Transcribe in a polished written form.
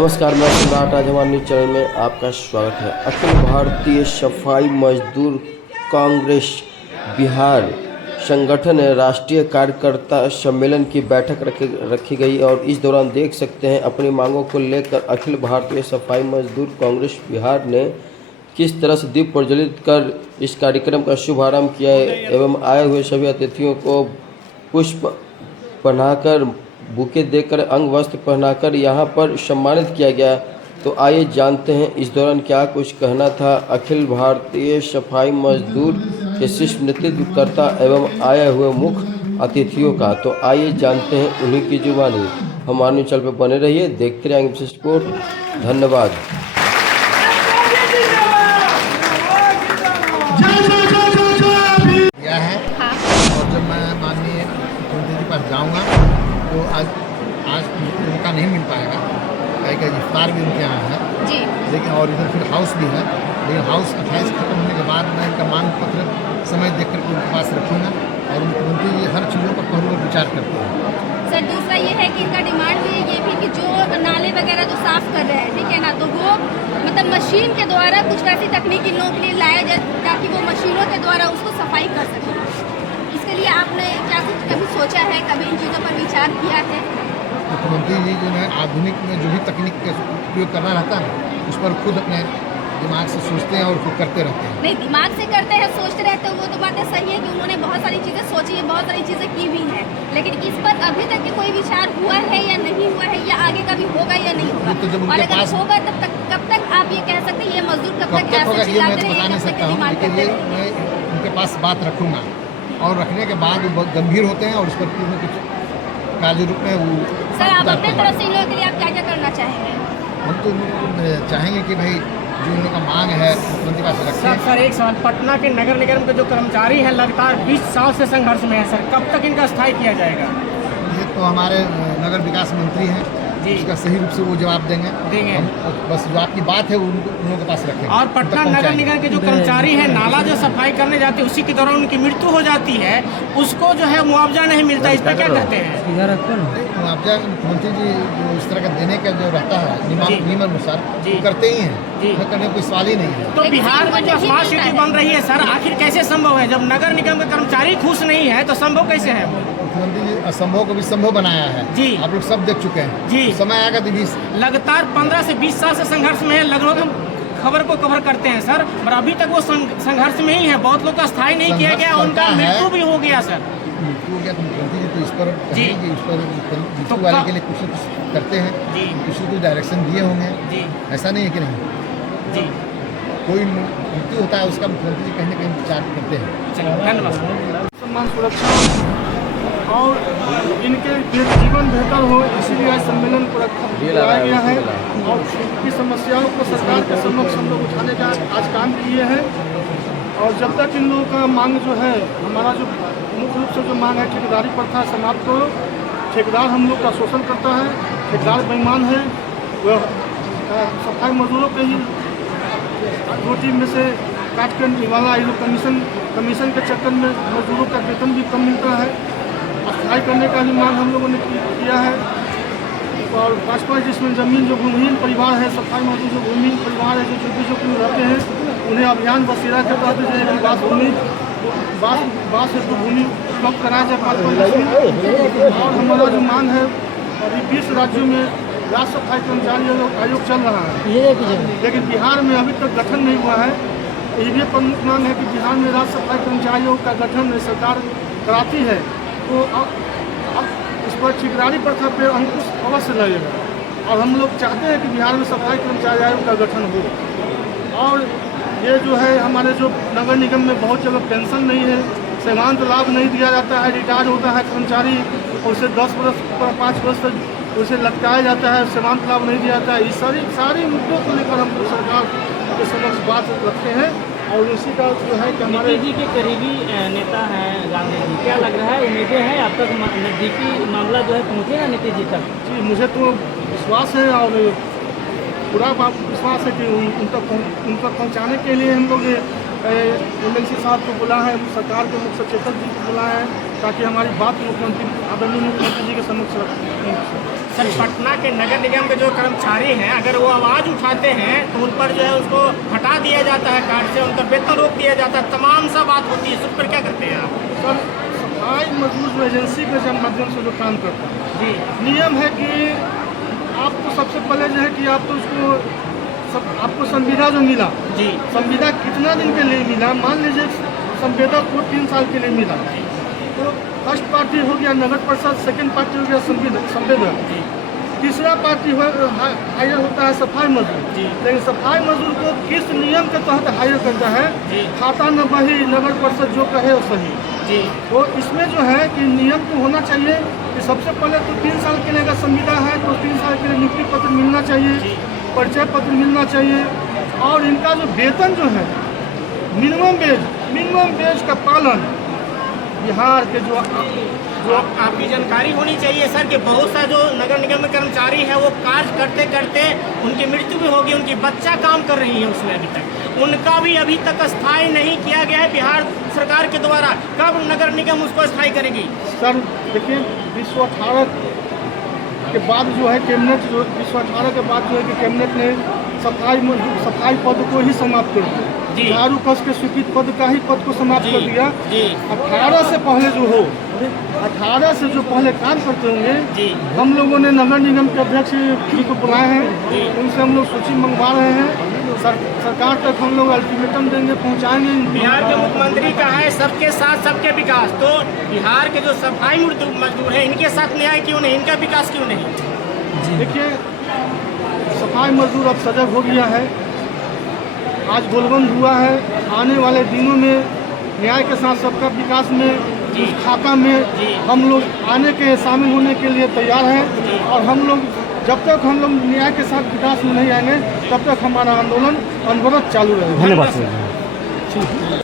नमस्कार, मैं सम्राट राजवान न्यूज चैनल में आपका स्वागत है। अखिल भारतीय सफाई मजदूर कांग्रेस बिहार संगठन राष्ट्रीय कार्यकर्ता सम्मेलन की बैठक रखी गई और इस दौरान देख सकते हैं अपनी मांगों को लेकर अखिल भारतीय सफाई मजदूर कांग्रेस बिहार ने किस तरह से दीप प्रज्वलित कर इस कार्यक्रम का शुभारंभ किया है एवं आए हुए सभी अतिथियों को पुष्प पहनाकर, बुके देकर, अंग वस्त्र पहनाकर यहाँ पर सम्मानित किया गया। तो आइए जानते हैं इस दौरान क्या कुछ कहना था अखिल भारतीय सफाई मजदूर के शीर्ष नेतृत्वकर्ता एवं आए हुए मुख्य अतिथियों का। तो आइए जानते हैं उन्हीं की जुबानी। हमारे न्यूज़ चैनल पर बने रहिए, देखते रहेंगे विशेष रिपोर्ट। धन्यवाद। पास जाऊँगा तो आज मौका नहीं मिल पाएगा, कि इफ्तार भी उनके यहाँ है जी, लेकिन और इधर फिर हाउस भी है, लेकिन हाउस 28 खत्म होने के बाद मैं इनका मांग पत्र समय देख करके उनके पास रखूँगा और मुख्यमंत्री जी हर चीज़ों पर पहले विचार करते हैं। सर दूसरा ये है कि इनका डिमांड भी ये भी कि जो नाले वगैरह जो साफ़ कर रहे हैं, ठीक है ना, तो वो मतलब मशीन के द्वारा कुछ ऐसी तकनीक इन लोगों के लिए लाया जाए ताकि वो मशीनों के द्वारा उसको सफाई कर सकें। इसके लिए आपने क्या कुछ कभी सोचा है, कभी इन चीज़ों पर विचार किया है? मुख्यमंत्री जी जो है आधुनिक में जो भी तकनीक का उपयोग करना रहता है उस पर खुद अपने दिमाग से सोचते हैं और खुद करते रहते हैं। नहीं, दिमाग से करते हैं, सोचते रहते हैं, वो तो बात सही है कि उन्होंने बहुत सारी चीज़ें सोची है, बहुत सारी चीज़ें की भी हैं, लेकिन इस पर अभी तक के कोई विचार हुआ है या नहीं हुआ है, या आगे कभी होगा या नहीं होगा? तो जब और अगर पास होगा तब तक कब तक आप ये कह सकते हैं ये मजदूर कब तक होगा ऐसे ये मैं चिल्लाते तो बता नहीं सकता हूँ, लेकिन ये मैं उनके पास बात रखूँगा और रखने के बाद वो बहुत गंभीर होते हैं और उस पर कुछ कार्य रूप में वो सर आप अपने तरफ से इन लोगों के लिए आप क्या क्या करना चाहेंगे? हम तो चाहेंगे कि भाई जो इन लोगों का मांग है मुख्यमंत्री पास रखें। सर एक सवाल, पटना के नगर निगम के जो कर्मचारी हैं लगातार 20 साल से संघर्ष में है सर, कब तक इनका स्थायी किया जाएगा? ये तो हमारे नगर विकास मंत्री हैं जी, इसका सही रूप से वो जवाब देंगे। हम बस जो आपकी बात है उन लोगों के पास रखें। और पटना नगर निगम के जो कर्मचारी हैं नाला जो सफाई करने जाते हैं उसी के दौरान उनकी मृत्यु हो जाती है, उसको जो है मुआवजा नहीं मिलता, इस पर क्या कहते हैं? मुआवजा मुख्यमंत्री जी जो इस तरह का देने का जो रहता है नियम अनुसार करते ही हैं, करने कोई सवाल ही नहीं है। तो बिहार में जो स्मार्ट सिटी बन रही है सर, आखिर कैसे संभव है? जब नगर निगम के कर्मचारी खुश नहीं है तो संभव कैसे है? मुख्यमंत्री जी असंभव को भी संभव बनाया है जी, आप लोग सब देख चुके हैं जी। तो समय आएगा तो लगातार 15 से 20 साल से संघर्ष में है, लगभग हम खबर को कवर करते हैं सर, पर अभी तक वो संघर्ष में ही है, बहुत लोग का स्थायी नहीं किया गया, उनका मृत्यु भी हो गया सर। मृत्यु हो गया तो मुख्यमंत्री जी तो इस पर कहेंगे, उस पर मृत्यु वाले के लिए कुछ करते हैं जी, कुछ डायरेक्शन दिए होंगे जी, ऐसा नहीं है कि नहीं जी। कोई मृत्यु होता है उसका मुख्यमंत्री जी कहीं ना कहीं विचार करते हैं। धन्यवाद। सम्मान सुरक्षा और इनके जीवन बेहतर हो, इसीलिए आज सम्मेलन को बुलाया गया है और की समस्याओं को सरकार के समक्ष हम लोग उठाने का आज काम किए हैं। और जब तक इन लोगों का मांग जो है, हमारा जो मुख्य रूप से जो मांग है ठेकेदारी प्रथा समाप्त करो। ठेकेदार हम लोग का शोषण करता है, ठेकेदार बेईमान है, वह सफाई मजदूरों के ही रोटी में से काट कर निवाला, ये लोग कमीशन के चक्कर में मजदूरों का वेतन भी कम मिलता है। अस्थायी करने का भी मांग हम लोगों ने किया है। और 5 जिसमें ज़मीन जो भूमिहीन परिवार है, सफाई मजदूर जो भूमिहीन परिवार है, जो झुग्गी रहते हैं, उन्हें अभियान बसेरा के तहत बास हेतु भूमि उपलब्ध कराया जाए 5 और हमारा जो मांग है अभी 20 राज्यों में राज्य सफाई कर्मचारी आयोग चल रहा है, लेकिन बिहार में अभी तक गठन नहीं हुआ है। ये भी प्रमुख मांग है कि बिहार में राज्य सफाई कर्मचारियों का गठन सरकार कराती है तो अब इस पर ठेकेदारी प्रथा पर अंकुश अवश्य लगेगा और हम लोग चाहते हैं कि बिहार में सफाई कर्मचारी आयोग का गठन हो। और ये जो है हमारे जो नगर निगम में बहुत जगह पेंशन नहीं है, सेवांत लाभ नहीं दिया जाता है, रिटायर होता है कर्मचारी और उसे 10 वर्ष 5 वर्ष तक उसे लटकाया जाता है, सेवांत लाभ नहीं दिया जाता है। इस सारी मुद्दों को लेकर हम सरकार के समक्ष बात रखते हैं और उसी का जो है कि हमारे जी के करीबी नेता हैं गांधी जी, क्या लग रहा है, उम्मीदें हैं अब तक नज़दीकी मामला जो है पहुँचेगा नीतीश जी तक? जी मुझे तो विश्वास है और पूरा विश्वास है कि उन तक पहुँचाने के लिए हम लोग एमएलसी साहब को बुला है, सरकार के मुख्य सचेतक जी को बुलाए हैं ताकि हमारी बात मुख्यमंत्री आदरणीय मुख्यमंत्री जी के समक्ष रखें। सर पटना के नगर निगम के जो कर्मचारी हैं अगर वो आवाज़ उठाते हैं तो उन पर जो है उसको हटा दिया जाता है कार्ड से, उनका वेतन रोक दिया जाता है, तमाम सा बात होती है, उस पर क्या करते हैं आप? सर सफाई मजदूर जो एजेंसी के जब माध्यम से जो काम करता है जी नियम है कि आपको सबसे पहले जो है कि आप तो उसको आपको संविदा जो मिला जी संविदा कितना दिन के लिए मिला, मान लीजिए संविदा को 3 साल के लिए मिला तो फर्स्ट पार्टी हो गया नगर परिषद, सेकंड पार्टी हो गया संविदा, तीसरा पार्टी हायर होता है सफाई मजदूर। लेकिन सफाई मजदूर को किस नियम के तहत हायर करता है, खाता न बही नगर परिषद जो कहे वो सही। तो इसमें जो है कि नियम तो होना चाहिए कि सबसे पहले तो 3 साल के लिए अगर संविदा है तो 3 साल के लिए नियुक्ति पत्र मिलना चाहिए, परिचय पत्र मिलना चाहिए, और इनका जो वेतन जो है मिनिमम वेज का पालन बिहार के जो आपकी जानकारी होनी चाहिए सर कि बहुत सा जो नगर निगम में कर्मचारी है वो कार्य करते करते उनकी मृत्यु भी होगी, उनकी बच्चा काम कर रही है उसमें अभी तक, उनका भी अभी तक स्थायी नहीं किया गया है बिहार सरकार के द्वारा। कब नगर निगम उसको स्थायी करेगी? सर देखिए 2018 के बाद जो है कैबिनेट जो 2018 के बाद जो है कि कैबिनेट ने सफाई पद को ही समाप्त कर दिया, झाड़ू कस के स्वीकृत पद का ही पद को समाप्त कर दिया। 18 से पहले जो हो 18 से जो पहले काम करते होंगे हम लोगों ने नगर निगम के अध्यक्ष जी को बुलाए हैं, उनसे हम लोग सूची मंगवा रहे हैं, सरकार तक हम लोग अल्टीमेटम देंगे, पहुंचाएंगे। बिहार के मुख्यमंत्री का है सबके साथ सबके विकास, तो बिहार के जो सफाई मजदूर हैं इनके साथ न्याय क्यों नहीं, इनका विकास क्यों नहीं? देखिए सफाई मजदूर अब सजग हो गया है, आज गोलबंद हुआ है, आने वाले दिनों में न्याय के साथ सबका विकास में उस खाका में हम लोग आने के शामिल होने के लिए तैयार हैं, और हम लोग जब तक हम लोग न्याय के साथ विकास में नहीं आएंगे तब तक हमारा आंदोलन अनवरत चालू रहेगा। धन्यवाद।